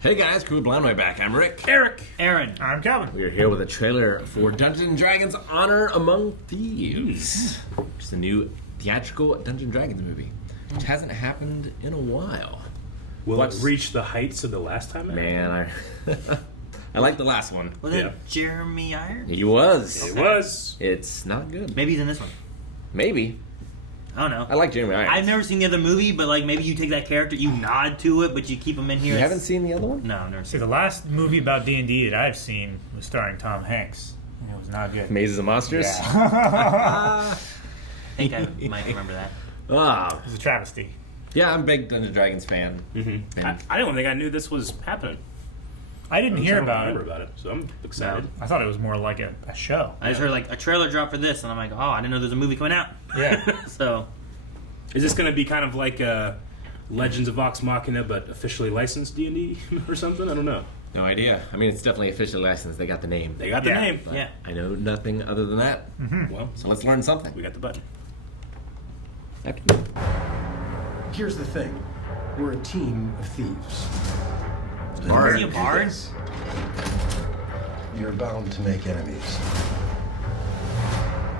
Hey guys, Crew Blind Way back. I'm Rick. Eric. Aaron. I'm Calvin. We are here with a trailer for Dungeons & Dragons Honor Among Thieves. Which is a new theatrical Dungeons & Dragons movie, which hasn't happened in a while. Will it reach the heights of the last time? Man, I like the last one. Was it Jeremy Irons? He was. It was. It's not good. Maybe he's in this one. Maybe. I don't know. I like Jeremy Irons. I've never seen the other movie, but like maybe you take that character, you nod to it, but you keep him in here. You haven't seen the other one? No, I've never See, seen the last movie about D&D that I've seen was starring Tom Hanks. And it was not good. Mazes and Monsters? it. I think I might remember that. Ah. It was a travesty. Yeah, I'm a big Dungeons & Dragons fan. Mm-hmm. I don't think I knew this was happening. I didn't hear I don't about remember it. about it, so I'm excited. I thought it was more like a show. I just heard like a trailer drop for this, and I'm like, oh, I didn't know there's a movie coming out. Yeah. So, Is this going to be kind of like Legends of Vox Machina, but officially licensed D&D or something? I don't know. No idea. I mean, it's definitely officially licensed. They got the name. They got the Yeah. name. But yeah. I know nothing other than that. Well, So let's learn something. we got the button. Here's the thing. We're a team of thieves. Is he a bard? You're bound to make enemies.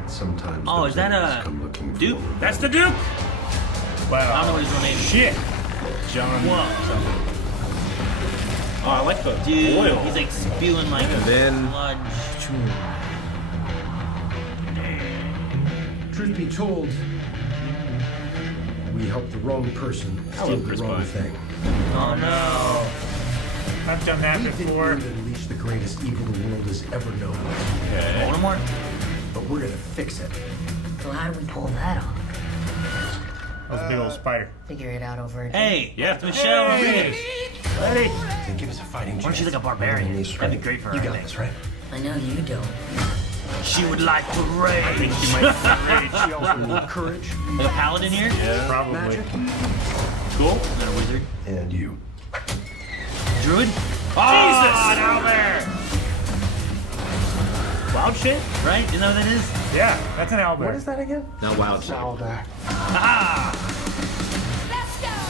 Sometimes Oh, those is that enemies a come looking Duke? for That's the Duke! Wow. I don't know what his real name is. Shit. John. Whoa. Something. Oh, I like the Dude, oil. he's like spewing like And then- sludge. Truth be told, we helped the wrong person steal the Chris wrong Pine. thing. Oh no. I've done that We think before. we've unleashed the greatest evil the world has ever known. Voldemort? But we're gonna fix it. So how do we pull that off? That was a big old spider. Figure it out over a Hey, Yeah. it's Michelle Rodriguez. Ready? Then give us a fighting chance. Why don't you like a barbarian? That'd be great for her, You I got think. this, right? I know you don't. She would like to rage. I think she might She also need courage, Like a paladin here? Probably. magic, Cool. Not a wizard. and you. Druid? Jesus! Down there! Wild shit? Right? You know what that is? Yeah, that's an owlbear. What is that again? Not wild. Owlbear. Ah!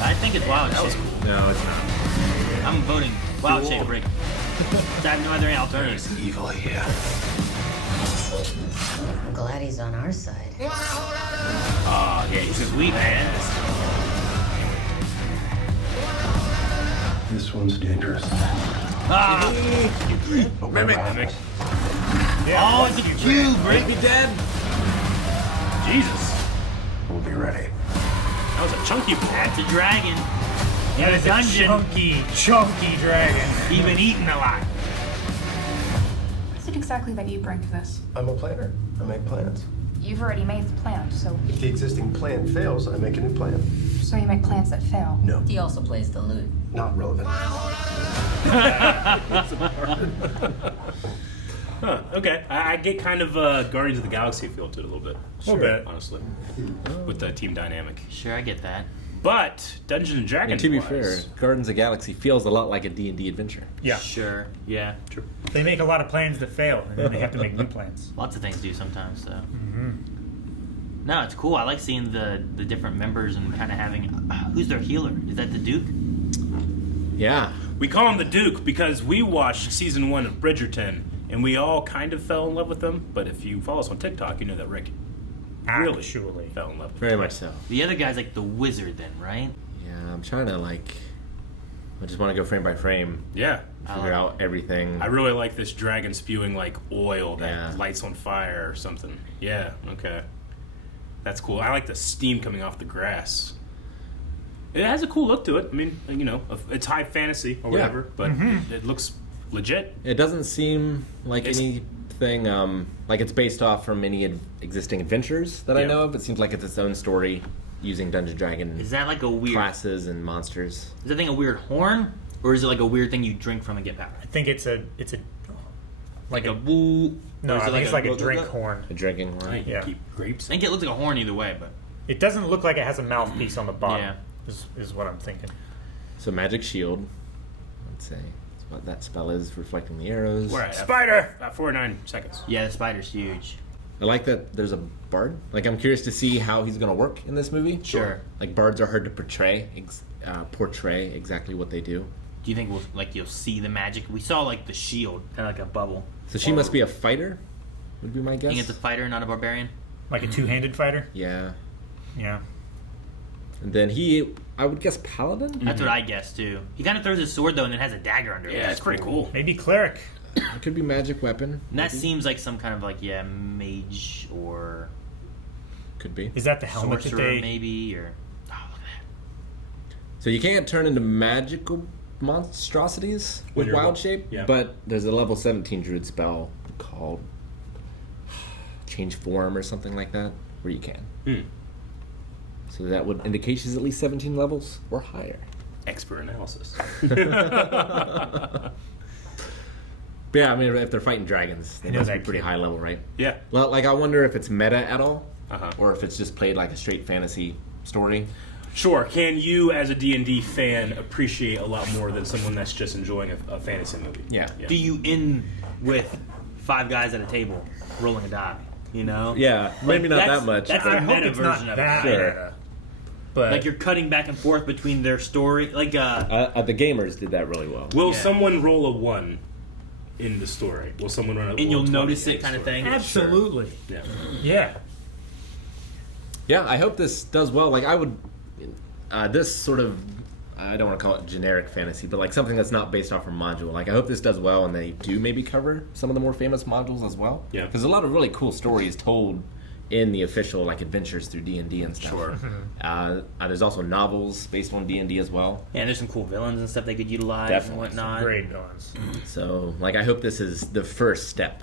I think it's wild shape. No, it's not. I'm voting wild shape break. I have no other alternatives. Evil here. I'm glad he's on our side. Oh, yeah, he's sweet, man. This one's dangerous. Ah! But we're not. Oh, it's a cube, Rick. Be dead. Jesus. We'll be ready. That was a chunky boy. That's a dragon. In That a is a dungeon. chunky dragon. He's been eating a lot. What is it exactly that you bring to this? I'm a planner. I make plans. You've already made the plan, so If the existing plan fails, I make a new plan. you make plans that fail. No, He also plays the lute. not relevant. Huh, okay. I get kind of Guardians of the Galaxy feel to it a little bit. A little bit. Honestly. With the team dynamic. Sure, I get that. But Dungeons and Dragons. And to be wise- fair, Gardens of the Galaxy feels a lot like a D&D adventure. Yeah. Sure, yeah. True. They make a lot of plans that fail, and then they have to make new plans. Lots of things do sometimes, so. No, it's cool. I like seeing the different members and kind of having. Who's their healer? Is that the Duke? Yeah. We call him the Duke because we watched season 1 of Bridgerton and we all kind of fell in love with him. But if you follow us on TikTok, you know that Rick really Actually. fell in love with Very him. much so. The other guy's like the wizard, then, right? Yeah, I'm trying to I just want to go frame by frame, Yeah. figure out everything. I really like this dragon spewing like oil that Yeah. lights on fire or something. Yeah, okay. That's cool. I like the steam coming off the grass. It has a cool look to it. I mean, you know, it's high fantasy or Yeah. whatever, but it looks legit. It doesn't seem like It's- anything like it's based off from any existing adventures that I Yeah. know of. It seems like it's its own story using Dungeon Dragon Is that like a weird? classes and monsters. Is that thing a weird horn, or is it like a weird thing you drink from and get power? I think it's a Like a woo. no. or I is it think it's like a go- go- drink go? horn. A drinking I one. think Yeah. you keep grapes. I think it looks like a horn either way, but It doesn't look like it has a mouthpiece on the bottom. Yeah. Is what I'm thinking. So magic shield. Let's say that's what that spell is, reflecting the arrows. We're at Spider. 49 seconds. yeah, the spider's huge. I like that there's a bard. Like I'm curious to see how he's gonna work in this movie. Sure. Like bards are hard to portray exactly what they do. Do you think you'll see the magic? We saw like the shield, kind of like a bubble. So she must be a fighter. Would be my guess. I think it's a fighter, not a barbarian. Like a two-handed fighter? Yeah. Yeah. And then I would guess paladin. That's what I guessed too. He kind of throws his sword though, and then has a dagger under it. Yeah, it's pretty cool. Maybe cleric. It could be magic weapon. And that seems like some kind of mage or Could be. Is that the helmet sorcerer, that they... maybe, or look at that. So you can't turn into magical monstrosities When with you're wild lo- shape, yeah. but there's a level 17 druid spell called change form or something like that where you can. Hmm. So that would indicate she's at least 17 levels or higher. Expert analysis. But yeah, I mean, if they're fighting dragons, they I know must be that pretty kid. high level, right? Yeah. Well, like, I wonder if it's meta at all, Uh-huh. or if it's just played like a straight fantasy story. Sure. Can you, as a D&D fan, appreciate a lot more than someone that's just enjoying a fantasy movie? Yeah. Do you end with 5 guys at a table rolling a die? You know? Yeah, maybe not that's- that much. That's I a hope meta it's not version of that it. Sure. meta. But Like you're cutting back and forth between their story, The gamers did that really well. Will Yeah. someone roll a 1 in the story? Will someone run a and you'll 20 notice in it the kind of story? thing. absolutely. Yeah. Yeah. Yeah, I hope this does well. Like, I would, this sort of, I don't want to call it generic fantasy, but like something that's not based off a module. Like, I hope this does well, and they do maybe cover some of the more famous modules as well. Yeah. Because a lot of really cool stories told in the official like adventures through D&D and stuff. Sure. There's also novels based on D&D as well. Yeah, and there's some cool villains and stuff they could utilize Definitely. and whatnot. Great villains. So, like, I hope this is the first step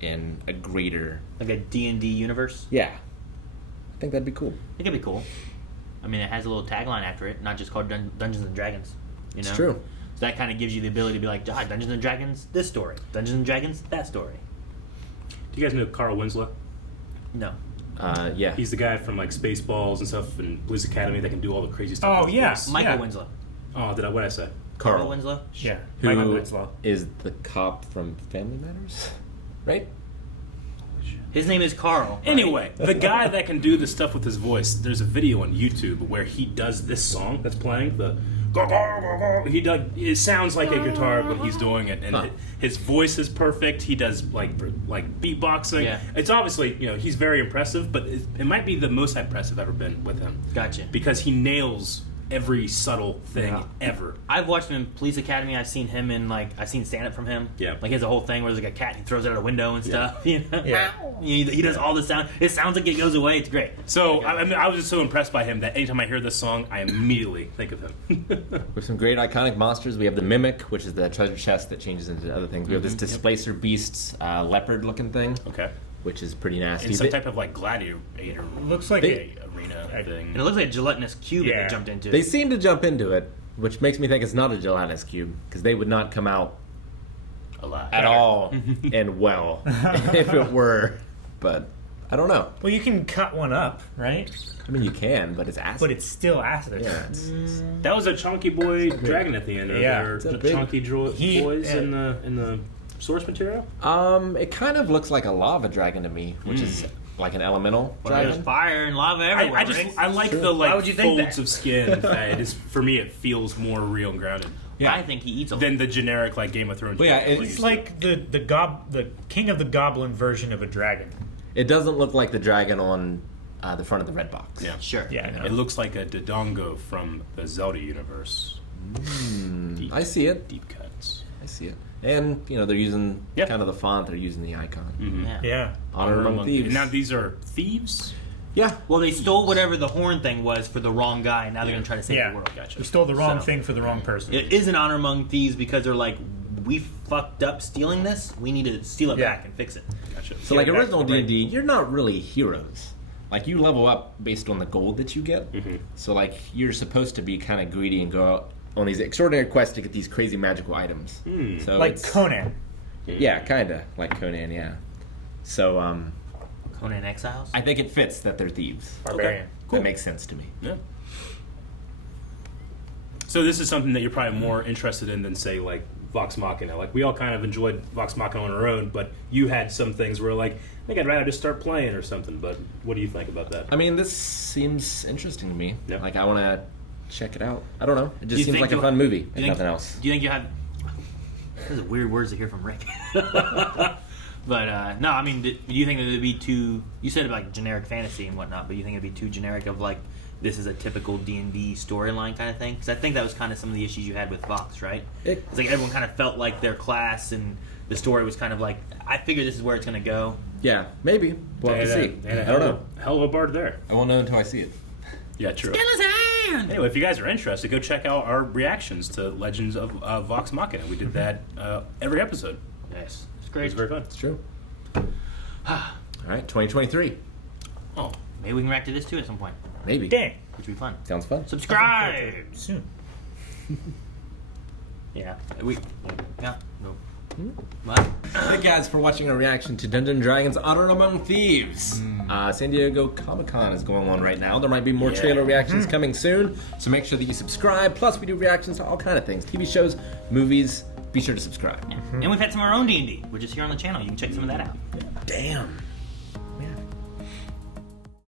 in a greater. Like a D&D universe. Yeah, I think that'd be cool. It could be cool. I mean, it has a little tagline after it, not just called Dungeons and Dragons. You know? It's true. So that kind of gives you the ability to be like, Dungeons and Dragons, this story. Dungeons and Dragons, that story. Do you guys know Carl Winslow? No. Yeah. He's the guy from like Spaceballs and stuff and Police Academy that can do all the crazy stuff. Oh, with his yeah. voice. Michael Yeah. Winslow. Oh, what did I say? Carl Winslow? Yeah. who Michael Winslow. is the cop from Family Matters, right? His name is Carl. right? Anyway, the guy that can do the stuff with his voice, there's a video on YouTube where he does this song that's playing, the he does. It sounds like a guitar when he's doing it, and Huh. his voice is perfect. He does like beatboxing. Yeah. It's obviously he's very impressive, but it might be the most impressive I've ever been with him Gotcha. because he nails every subtle thing Yeah. ever. I've watched him in Police Academy. I've seen him in I've seen stand up from him. Yeah. Like he has a whole thing where there's like a cat and he throws it out a window and stuff. You know? Yeah. He does all the sound. It sounds like it goes away. It's great. So I was just so impressed by him that anytime I hear this song, I immediately think of him. With some great iconic monsters, we have the Mimic, which is the treasure chest that changes into other things. We have this Displacer Beasts leopard-looking thing, Okay. which is pretty nasty. In some They- type of like gladiator Looks like arena And thing. it looks like a gelatinous cube that Yeah. they jumped into. They seem to jump into it, which makes me think it's not a gelatinous cube, because they would not come out Alive. at all and well if it were. But I don't know. Well, you can cut one up, right? I mean, you can, but it's acid. But it's still acid. yeah, it's That was a chunky boy dragon at the end. Are Yeah. there It's a big- chunky He- boys in the source material? it kind of looks like a lava dragon to me, which is like an elemental Well, there's dragon. fire and lava everywhere. Rick. I like True. the Why would you think folds that? of skin. That it is for me. It feels more real and grounded Yeah. I think he eats a than the generic like Game of Thrones. Well, yeah, dragon we're it's It's used to. like the king of the goblin version of a dragon. It doesn't look like the dragon on the front of the red box. Yeah. Sure. Yeah, I know. It looks like a Dodongo from the Zelda universe. Deep, I see it. deep cuts. I see it. And they're using Yep. kind of the font. They're using the icon. Yeah. Yeah. Honor among thieves. Now these are thieves. Yeah. Well, they stole whatever the horn thing was for the wrong guy. Now they're going to try to save Yeah. the world. Gotcha. You stole the wrong So- thing for the wrong person. It is an honor among thieves because they're like, we fucked up stealing this. We need to steal it Yeah. back and fix it. Gotcha. So like Yeah, that's original right. D&D, you're not really heroes. Like you level up based on the gold that you get. Mm-hmm. So like you're supposed to be kind of greedy and go out on these extraordinary quests to get these crazy magical items. So Like it's- Conan. Yeah, kind of like Conan. Yeah. So Conan Exiles. I think it fits that they're thieves. Barbarian. That makes sense to me. Yeah. So this is something that you're probably more interested in than say like Vox Machina. Like we all kind of enjoyed Vox Machina on our own, but you had some things where like I think I'd rather just start playing or something. But what do you think about that? I mean, this seems interesting to me. Yeah. Like I want to check it out. I don't know. It Do just you seems think like a you'll- fun movie, Do if you nothing else. Do you think you have? Those are weird words to hear from Rick. But no, I mean, do you think that it'd be too? You said like generic fantasy and whatnot, but you think it'd be too generic of like this is a typical D&D storyline kind of thing? Because I think that was kind of some of the issues you had with Vox, right? It's like everyone kind of felt like their class and the story was kind of like, I figure this is where it's going to go. Yeah, maybe. We'll have to see. They had a I don't know. hell of a bard there. I won't know until I see it. Yeah, true. Skeleton! Anyway, if you guys are interested, go check out our reactions to Legends of Vox Machina. We did that every episode. Yes, it's It great. was very fun. It's true. All right, 2023. Oh, Maybe we can react to this too at some point, Maybe. Dang. which would be fun. Sounds fun. Subscribe. Soon. Yeah, yeah. No. What? Thank you guys for watching our reaction to Dungeons & Dragons Honor Among Thieves. San Diego Comic-Con is going on right now. There might be more trailer reactions coming soon, so make sure that you subscribe. Plus, we do reactions to all kind of things. TV shows, movies. Be sure to subscribe. And we've had some of our own D&D, which is here on the channel. You can check some of that out. Damn.